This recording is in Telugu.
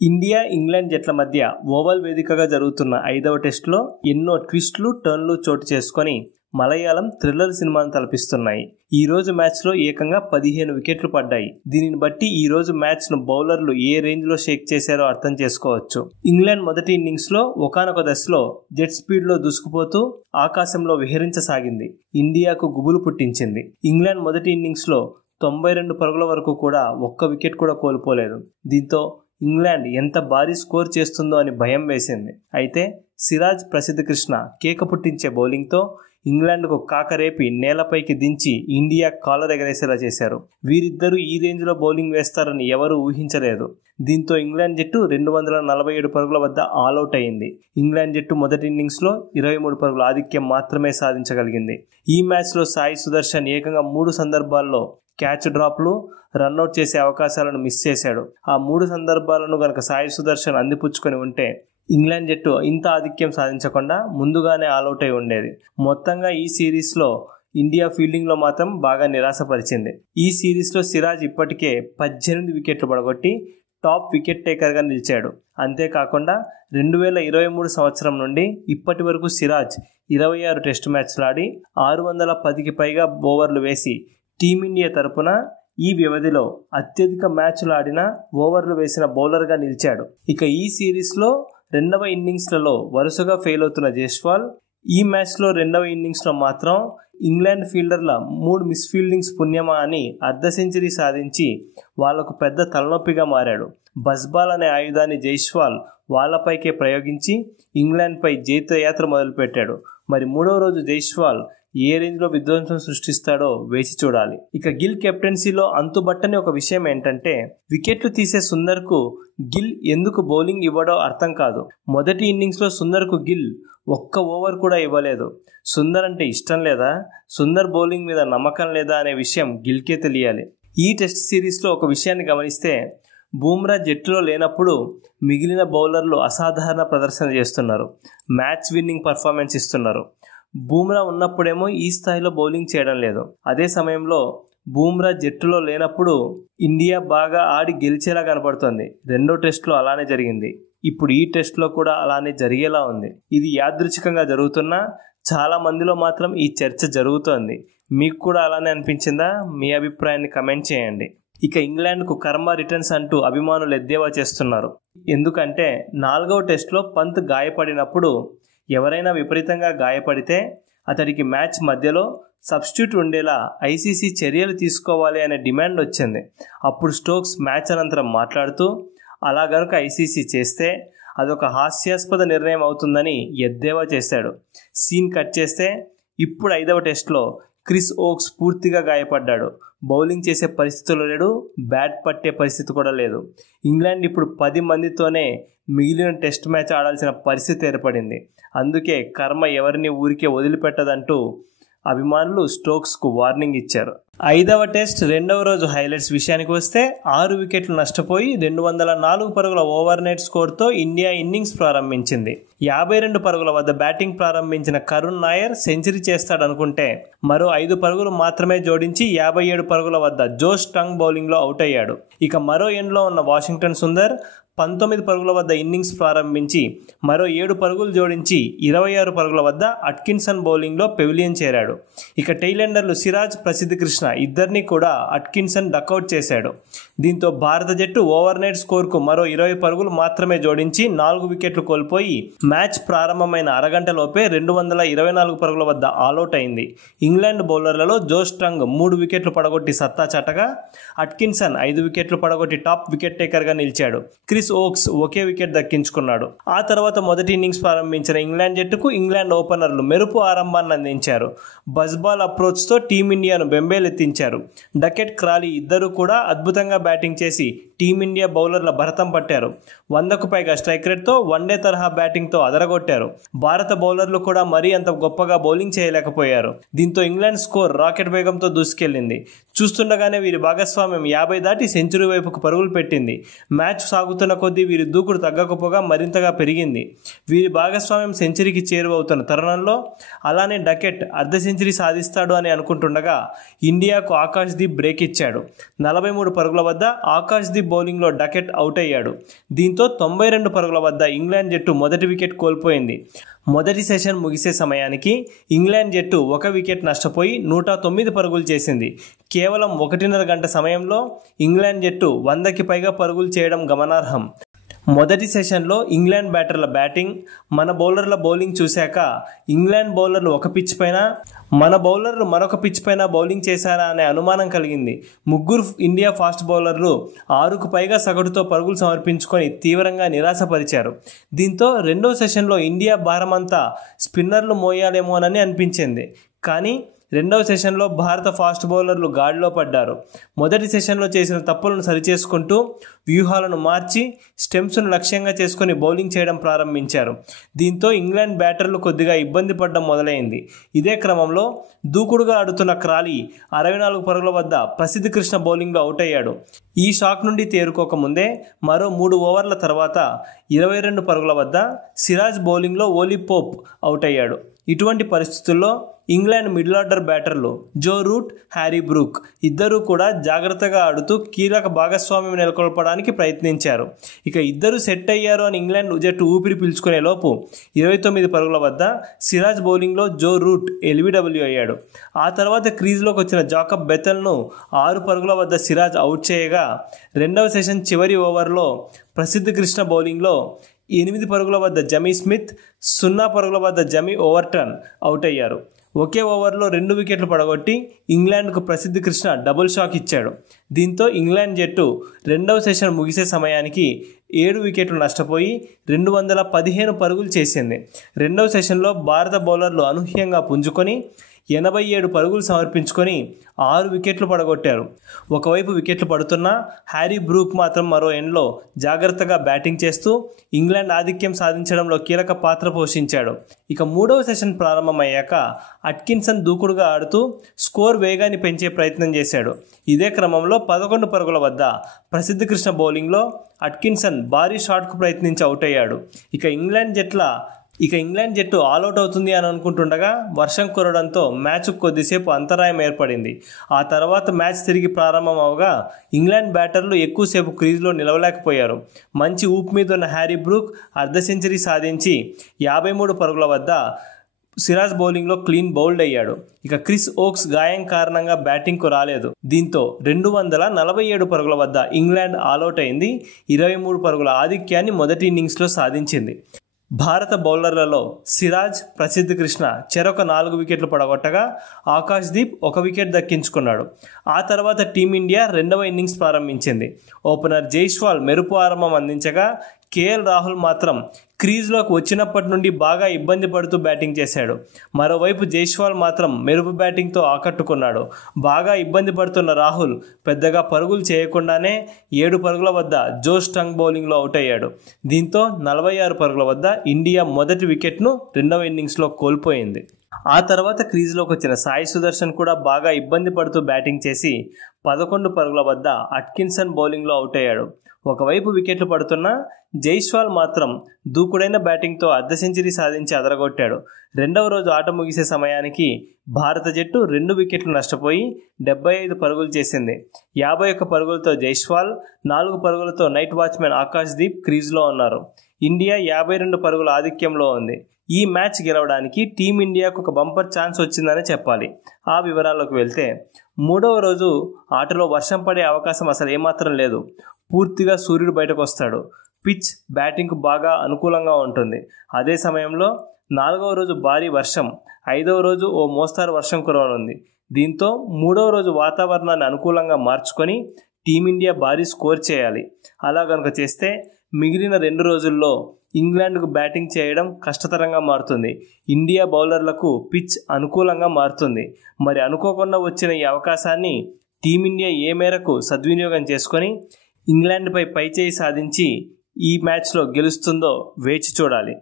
ఇండియా ఇంగ్లాండ్ జట్ల మధ్య ఓవల్ వేదికగా జరుగుతున్న 5వ టెస్టులో ఎన్నో ట్విస్టులు టర్న్లు చోటు చేసుకొని మలయాళం థ్రిల్లర్ సినిమాను తలపిస్తున్నాయి. ఈ రోజు మ్యాచ్లో ఏకంగా 15 వికెట్లు పడ్డాయి. దీనిని బట్టి ఈ రోజు మ్యాచ్ను బౌలర్లు ఏ రేంజ్లో షేక్ చేశారో అర్థం చేసుకోవచ్చు. ఇంగ్లాండ్ మొదటి ఇన్నింగ్స్లో ఒకానొక దశలో జెట్ స్పీడ్లో దూసుకుపోతూ ఆకాశంలో విహరించసాగింది. ఇండియాకు గుబులు పుట్టించింది. ఇంగ్లాండ్ మొదటి ఇన్నింగ్స్లో 92 పరుగుల వరకు కూడా ఒక్క వికెట్ కూడా కోల్పోలేదు. దీంతో ఇంగ్లాండ్ ఎంత భారీ స్కోర్ చేస్తుందో అని భయం వేసింది. అయితే సిరాజ్ ప్రసిద్ధ కృష్ణ కేక పుట్టించే బౌలింగ్తో ఇంగ్లాండ్కు కాకరేపి నేలపైకి దించి ఇండియా కాలర్ ఎగరేసేలా చేశారు. వీరిద్దరూ ఈ రేంజ్లో బౌలింగ్ వేస్తారని ఎవరూ ఊహించలేదు. దీంతో ఇంగ్లాండ్ జట్టు 247 పరుగుల వద్ద ఆల్అవుట్ అయింది. ఇంగ్లాండ్ జట్టు మొదటి ఇన్నింగ్స్లో 23 పరుగుల ఆధిక్యం మాత్రమే సాధించగలిగింది. ఈ మ్యాచ్లో సాయి సుదర్శన్ ఏకంగా 3 సందర్భాల్లో క్యాచ్ డ్రాప్లు, రన్అట్ చేసే అవకాశాలను మిస్ చేశాడు. ఆ 3 సందర్భాలను గనక సాయి సుదర్శన్ అందిపుచ్చుకొని ఉంటే ఇంగ్లాండ్ జట్టు ఇంత ఆధిక్యం సాధించకుండా ముందుగానే ఆల్అవుట్ అయి ఉండేది. మొత్తంగా ఈ సిరీస్లో ఇండియా ఫీల్డింగ్లో మాత్రం బాగా నిరాశపరిచింది. ఈ సిరీస్లో సిరాజ్ ఇప్పటికే 18 వికెట్లు పడగొట్టి టాప్ వికెట్ టేకర్గా నిలిచాడు. అంతేకాకుండా 2023 సంవత్సరం నుండి ఇప్పటి వరకు సిరాజ్ 26 టెస్టు మ్యాచ్లాడి 610కి పైగా ఓవర్లు వేసి టీమిండియా తరపున ఈ వ్యవధిలో అత్యధిక మ్యాచ్లు ఆడిన ఓవర్లు వేసిన బౌలర్గా నిలిచాడు. ఇక ఈ సిరీస్లో రెండవ ఇన్నింగ్స్లలో వరుసగా ఫెయిల్ అవుతున్న జైస్వాల్ ఈ మ్యాచ్లో రెండవ ఇన్నింగ్స్లో మాత్రం ఇంగ్లాండ్ ఫీల్డర్ల 3 మిస్ ఫీల్డింగ్స్ పుణ్యమా అని అర్ధ సెంచరీ సాధించి వాళ్లకు పెద్ద తలనొప్పిగా మారాడు. బస్బాల్ అనే ఆయుధాన్ని జైస్వాల్ వాళ్లపైకే ప్రయోగించి ఇంగ్లాండ్పై జైత్రయాత్ర మొదలుపెట్టాడు. మరి 3వ రోజు జైస్వాల్ ఏ రేంజ్లో విధ్వంసం సృష్టిస్తాడో వేచి చూడాలి. ఇక గిల్ కెప్టెన్సీలో అంతుబట్టని ఒక విషయం ఏంటంటే వికెట్లు తీసే సుందర్కు గిల్ ఎందుకు బౌలింగ్ ఇవ్వడో అర్థం కాదు. మొదటి ఇన్నింగ్స్లో సుందర్కు గిల్ ఒక్క ఓవర్ కూడా ఇవ్వలేదు. సుందర్ అంటే ఇష్టం లేదా, సుందర్ బౌలింగ్ మీద నమ్మకం లేదా అనే విషయం గిల్కే తెలియాలి. ఈ టెస్ట్ సిరీస్లో ఒక విషయాన్ని గమనిస్తే బూమ్రా జట్టులో లేనప్పుడు మిగిలిన బౌలర్లు అసాధారణ ప్రదర్శన చేస్తున్నారు, మ్యాచ్ విన్నింగ్ పర్ఫార్మెన్స్ ఇస్తున్నారు. బూమ్రా ఉన్నప్పుడేమో ఈ స్థాయిలో బౌలింగ్ చేయడం లేదు. అదే సమయంలో బూమ్రా జట్టులో లేనప్పుడు ఇండియా బాగా ఆడి గెలిచేలా కనపడుతోంది. రెండో టెస్ట్లో అలానే జరిగింది. ఇప్పుడు ఈ టెస్ట్లో కూడా అలానే జరిగేలా ఉంది. ఇది యాదృచ్ఛికంగా జరుగుతున్నా చాలా మందిలో మాత్రం ఈ చర్చ జరుగుతోంది. మీకు కూడా అలానే అనిపించిందా? మీ అభిప్రాయాన్ని కమెంట్ చేయండి. ఇక ఇంగ్లాండ్కు కర్మ రిటర్న్స్ అంటూ అభిమానులు ఎద్దేవా చేస్తున్నారు. ఎందుకంటే 4వ టెస్ట్లో పంత్ గాయపడినప్పుడు ఎవరైనా విపరీతంగా గాయపడితే అతడికి మ్యాచ్ మధ్యలో సబ్స్టిట్యూట్ ఉండేలా ఐసీసీ చర్యలు తీసుకోవాలి అనే డిమాండ్ వచ్చింది. అప్పుడు స్టోక్స్ మ్యాచ్ అనంతరం మాట్లాడుతూ అలా గనుక ఐసీసీ చేస్తే అదొక హాస్యాస్పద నిర్ణయం అవుతుందని ఎద్దేవా చేశాడు. సీన్ కట్ చేస్తే ఇప్పుడు 5వ టెస్ట్లో క్రిస్ ఓక్స్ పూర్తిగా గాయపడ్డాడు. బౌలింగ్ చేసే పరిస్థితుల్లో లేడు, బ్యాట్ పట్టే పరిస్థితి కూడా లేదు. ఇంగ్లాండ్ ఇప్పుడు 10 మందితోనే మిగిలిన టెస్ట్ మ్యాచ్ ఆడాల్సిన పరిస్థితి ఏర్పడింది. అందుకే కర్మ ఎవరిని ఊరికే వదిలిపెట్టదంటూ అభిమానులు స్టోక్స్కు వార్నింగ్ ఇచ్చారు. 5వ టెస్ట్ రెండవ రోజు హైలైట్స్ విషయానికి వస్తే 6 వికెట్లు నష్టపోయి 204 పరుగుల ఓవర్ నెట్ స్కోర్తో ఇండియా ఇన్నింగ్స్ ప్రారంభించింది. 52 పరుగుల వద్ద బ్యాటింగ్ ప్రారంభించిన కరుణ్ నాయర్ సెంచరీ చేస్తాడనుకుంటే మరో 5 పరుగులు మాత్రమే జోడించి 57 పరుగుల వద్ద జోష్ టంగ్ బౌలింగ్లో అవుట్ అయ్యాడు. ఇక మరో ఎండ్లో ఉన్న వాషింగ్టన్ సుందర్ 19 పరుగుల వద్ద ఇన్నింగ్స్ ప్రారంభించి మరో 7 పరుగులు జోడించి 26 పరుగుల వద్ద అట్కిన్సన్ బౌలింగ్లో పెవిలియన్ చేరాడు. ఇక టైలెండర్లు సిరాజ్, ప్రసిద్ధ కృష్ణ ఇద్దరిని కూడా అట్కిన్సన్ డకౌట్ చేశాడు. దీంతో భారత జట్టు ఓవర్ నైట్ స్కోర్కు మరో 20 పరుగులు మాత్రమే జోడించి 4 వికెట్లు కోల్పోయి మ్యాచ్ ప్రారంభమైన అరగంటలోపే 224 పరుగుల వద్ద ఆల్అవుట్ అయింది. ఇంగ్లాండ్ బౌలర్లలో జోష్ టంగ్ 3 వికెట్లు పడగొట్టి సత్తా చాటగా అట్కిన్సన్ 5 వికెట్లు పడగొట్టి టాప్ వికెట్ టేకర్గా నిలిచాడు. క్రిస్ ఓక్స్ ఒకే వికెట్ దక్కించుకున్నాడు. ఆ తర్వాత మొదటి ఇన్నింగ్స్ ప్రారంభించిన ఇంగ్లాండ్ జట్టుకు ఇంగ్లాండ్ ఓపెనర్లు మెరుపు ఆరంభాన్ని అందించారు. బస్బాల్ అప్రోచ్తో టీమిండియాను బెంబేలెత్తించారు. డకెట్, క్రాలీ ఇద్దరు కూడా అద్భుతంగా బ్యాటింగ్ చేసి టీమిండియా బౌలర్ల భరతం పట్టారు. 100కు పైగా స్ట్రైక్ రేట్తో వన్డే తరహా బ్యాటింగ్తో అదరగొట్టారు. భారత బౌలర్లు కూడా మరీ అంత గొప్పగా బౌలింగ్ చేయలేకపోయారు. దీంతో ఇంగ్లాండ్ స్కోర్ రాకెట్ వేగంతో దూసుకెళ్లింది. చూస్తుండగానే వీరి భాగస్వామ్యం 50 దాటి సెంచరీ వైపుకు పరుగులు పెట్టింది. మ్యాచ్ సాగుతున్న కొద్దీ వీరి దూకుడు తగ్గకపోగా మరింతగా పెరిగింది. వీరి భాగస్వామ్యం సెంచరీకి చేరువవుతున్న తరుణంలో అలానే డకెట్ అర్ధ సెంచరీ సాధిస్తాడు అని అనుకుంటుండగా ఇండియాకు ఆకాశ్దీప్ బ్రేక్ ఇచ్చాడు. 43 పరుగుల వద్ద వద్ద ఆకాష్దీప్ బౌలింగ్లో డకెట్ అవుట్ అయ్యాడు. దీంతో 92 పరుగుల వద్ద ఇంగ్లాండ్ జట్టు మొదటి వికెట్ కోల్పోయింది. మొదటి సెషన్ ముగిసే సమయానికి ఇంగ్లాండ్ జట్టు 1 వికెట్ నష్టపోయి 109 పరుగులు చేసింది. కేవలం 1.5 గంట సమయంలో ఇంగ్లాండ్ జట్టు 100కి పైగా పరుగులు చేయడం గమనార్హం. మొదటి సెషన్లో ఇంగ్లాండ్ బ్యాటర్ల బ్యాటింగ్, మన బౌలర్ల బౌలింగ్ చూశాక ఇంగ్లాండ్ బౌలర్లు ఒక పిచ్ పైన, మన బౌలర్లు మరొక పిచ్ పైన బౌలింగ్ చేశారా అనే అనుమానం కలిగింది. ముగ్గురు ఇండియా ఫాస్ట్ బౌలర్లు 6కు పైగా సగటుతో పరుగులు సమర్పించుకొని తీవ్రంగా నిరాశపరిచారు. దీంతో రెండో సెషన్లో ఇండియా భారమంతా స్పిన్నర్లు మోయాలేమోనని అనిపించింది. కానీ రెండవ సెషన్లో భారత ఫాస్ట్ బౌలర్లు గాడిలో పడ్డారు. మొదటి సెషన్లో చేసిన తప్పులను సరిచేసుకుంటూ వ్యూహాలను మార్చి స్టెమ్స్ను లక్ష్యంగా చేసుకుని బౌలింగ్ చేయడం ప్రారంభించారు. దీంతో ఇంగ్లాండ్ బ్యాటర్లు కొద్దిగా ఇబ్బంది పడడం మొదలైంది. ఇదే క్రమంలో దూకుడుగా ఆడుతున్న క్రాలీ 64 పరుగుల వద్ద ప్రసిద్ధ్ కృష్ణ బౌలింగ్లో అవుట్ అయ్యాడు. ఈ షాక్ నుండి తేరుకోకముందే మరో 3 ఓవర్ల తర్వాత 22 పరుగుల వద్ద సిరాజ్ బౌలింగ్లో ఓలీ పోప్ అవుట్ అయ్యాడు. ఇటువంటి పరిస్థితుల్లో ఇంగ్లాండ్ మిడిల్ ఆర్డర్ బ్యాటర్లు జో రూట్, హ్యారీ బ్రూక్ ఇద్దరూ కూడా జాగ్రత్తగా ఆడుతూ కీలక భాగస్వామ్యం నెలకొల్పడానికి ప్రయత్నించారు. ఇక ఇద్దరు సెట్ అయ్యారు అని ఇంగ్లాండ్ జట్టు ఊపిరి పీల్చుకునే లోపు 29 పరుగుల వద్ద సిరాజ్ బౌలింగ్లో జో రూట్ ఎల్బీడబ్ల్యూ అయ్యాడు. ఆ తర్వాత క్రీజ్లోకి వచ్చిన జాకబ్ బెథెల్ను 6 పరుగుల వద్ద సిరాజ్ అవుట్ చేయగా రెండవ సెషన్ చివరి ఓవర్లో ప్రసిద్ధ్ కృష్ణ బౌలింగ్లో 8 పరుగుల వద్ద జమీ స్మిత్, 0 పరుగుల వద్ద జమీ ఓవర్టన్ అవుట్ అయ్యారు. ఒకే ఓవర్లో 2 వికెట్లు పడగొట్టి ఇంగ్లాండ్కు ప్రసిద్ధ్ కృష్ణ డబుల్ షాక్ ఇచ్చాడు. దీంతో ఇంగ్లాండ్ జట్టు రెండవ సెషన్ ముగిసే సమయానికి 7 వికెట్లు నష్టపోయి 215 పరుగులు చేసింది. రెండవ సెషన్లో భారత బౌలర్లు అనూహ్యంగా పుంజుకొని 87 పరుగులు సమర్పించుకొని 6 వికెట్లు పడగొట్టారు. ఒకవైపు వికెట్లు పడుతున్నా హ్యారీ బ్రూక్ మాత్రం మరో ఎండ్లో జాగ్రత్తగా బ్యాటింగ్ చేస్తూ ఇంగ్లాండ్ ఆధిక్యం సాధించడంలో కీలక పాత్ర పోషించాడు. ఇక మూడవ సెషన్ ప్రారంభమయ్యాక అట్కిన్సన్ దూకుడుగా ఆడుతూ స్కోర్ వేగాన్ని పెంచే ప్రయత్నం చేశాడు. ఇదే క్రమంలో 11 పరుగుల వద్ద ప్రసిద్ధ్ కృష్ణ బౌలింగ్లో అట్కిన్సన్ భారీ షాట్కు ప్రయత్నించి అవుట్ అయ్యాడు. ఇక ఇంగ్లాండ్ జట్టు ఆల్అౌట్ అవుతుంది అని అనుకుంటుండగా వర్షం కురవడంతో మ్యాచ్కు కొద్దిసేపు అంతరాయం ఏర్పడింది. ఆ తర్వాత మ్యాచ్ తిరిగి ప్రారంభం అవగా ఇంగ్లాండ్ బ్యాటర్లు ఎక్కువసేపు క్రీజ్లో నిలవలేకపోయారు. మంచి ఊపు మీద ఉన్న హ్యారీ బ్రూక్ అర్ధ సెంచరీ సాధించి 53 పరుగుల వద్ద సిరాజ్ బౌలింగ్లో క్లీన్ బౌల్డ్ అయ్యాడు. ఇక క్రిస్ ఓక్స్ గాయం కారణంగా బ్యాటింగ్కు రాలేదు. దీంతో 247 పరుగుల వద్ద ఇంగ్లాండ్ ఆల్అౌట్ అయింది. 23 పరుగుల ఆధిక్యాన్ని మొదటి ఇన్నింగ్స్లో సాధించింది. భారత బౌలర్లలో సిరాజ్, ప్రసిద్ధ్ కృష్ణ చెరొక 4 వికెట్లు పడగొట్టగా ఆకాష్దీప్ 1 వికెట్ దక్కించుకున్నాడు. ఆ తర్వాత టీమిండియా రెండవ ఇన్నింగ్స్ ప్రారంభించింది. ఓపెనర్ జైస్వాల్ మెరుపు ఆరంభం అందించగా కేఎల్ రాహుల్ మాత్రం క్రీజ్లోకి వచ్చినప్పటి నుండి బాగా ఇబ్బంది పడుతూ బ్యాటింగ్ చేశాడు. మరోవైపు జైస్వాల్ మాత్రం మెరుపు బ్యాటింగ్తో ఆకట్టుకున్నాడు. బాగా ఇబ్బంది పడుతున్న రాహుల్ పెద్దగా పరుగులు చేయకుండానే 7 పరుగుల వద్ద జో స్టంగ్ బౌలింగ్లో అవుట్ అయ్యాడు. దీంతో 46 పరుగుల వద్ద ఇండియా మొదటి వికెట్ను రెండవ ఇన్నింగ్స్లో కోల్పోయింది. ఆ తర్వాత క్రీజ్లోకి వచ్చిన సాయి సుదర్శన్ కూడా బాగా ఇబ్బంది పడుతూ బ్యాటింగ్ చేసి 11 పరుగుల వద్ద అట్కిన్సన్ బౌలింగ్లో అవుట్ అయ్యాడు. ఒకవైపు వికెట్లు పడుతున్నా జైస్వాల్ మాత్రం దూకుడైన బ్యాటింగ్తో అర్ధ సెంచరీ సాధించి అదరగొట్టాడు. రెండవ రోజు ఆట ముగిసే సమయానికి భారత జట్టు 2 వికెట్లు నష్టపోయి 75 పరుగులు చేసింది. 51 పరుగులతో జైస్వాల్, 4 పరుగులతో నైట్ వాచ్మెన్ ఆకాష్దీప్ క్రీజ్లో ఉన్నారు. ఇండియా 52 పరుగుల ఆధిక్యంలో ఉంది. ఈ మ్యాచ్ గెలవడానికి టీమిండియాకు ఒక బంపర్ ఛాన్స్ వచ్చిందనే చెప్పాలి. ఆ వివరాల్లోకి వెళ్తే మూడవ రోజు ఆటలో వర్షం పడే అవకాశం అసలు ఏమాత్రం లేదు. పూర్తిగా సూర్యుడు బయటకు వస్తాడు. పిచ్ బ్యాటింగ్కు బాగా అనుకూలంగా ఉంటుంది. అదే సమయంలో 4వ రోజు భారీ వర్షం, 5వ రోజు ఓ మోస్తారు వర్షం కురవనుంది. దీంతో 3వ రోజు వాతావరణాన్ని అనుకూలంగా మార్చుకొని టీమిండియా భారీ స్కోర్ చేయాలి. అలా కనుక చేస్తే మిగిలిన 2 రోజుల్లో ఇంగ్లాండ్కు బ్యాటింగ్ చేయడం కష్టతరంగా మారుతుంది. ఇండియా బౌలర్లకు పిచ్ అనుకూలంగా మారుతుంది. మరి అనుకోకుండా వచ్చిన ఈ అవకాశాన్ని టీమిండియా ఏ మేరకు సద్వినియోగం చేసుకొని ఇంగ్లాండ్పై పైచేయి సాధించి ఈ మ్యాచ్లో గెలుస్తుందో వేచి చూడాలి.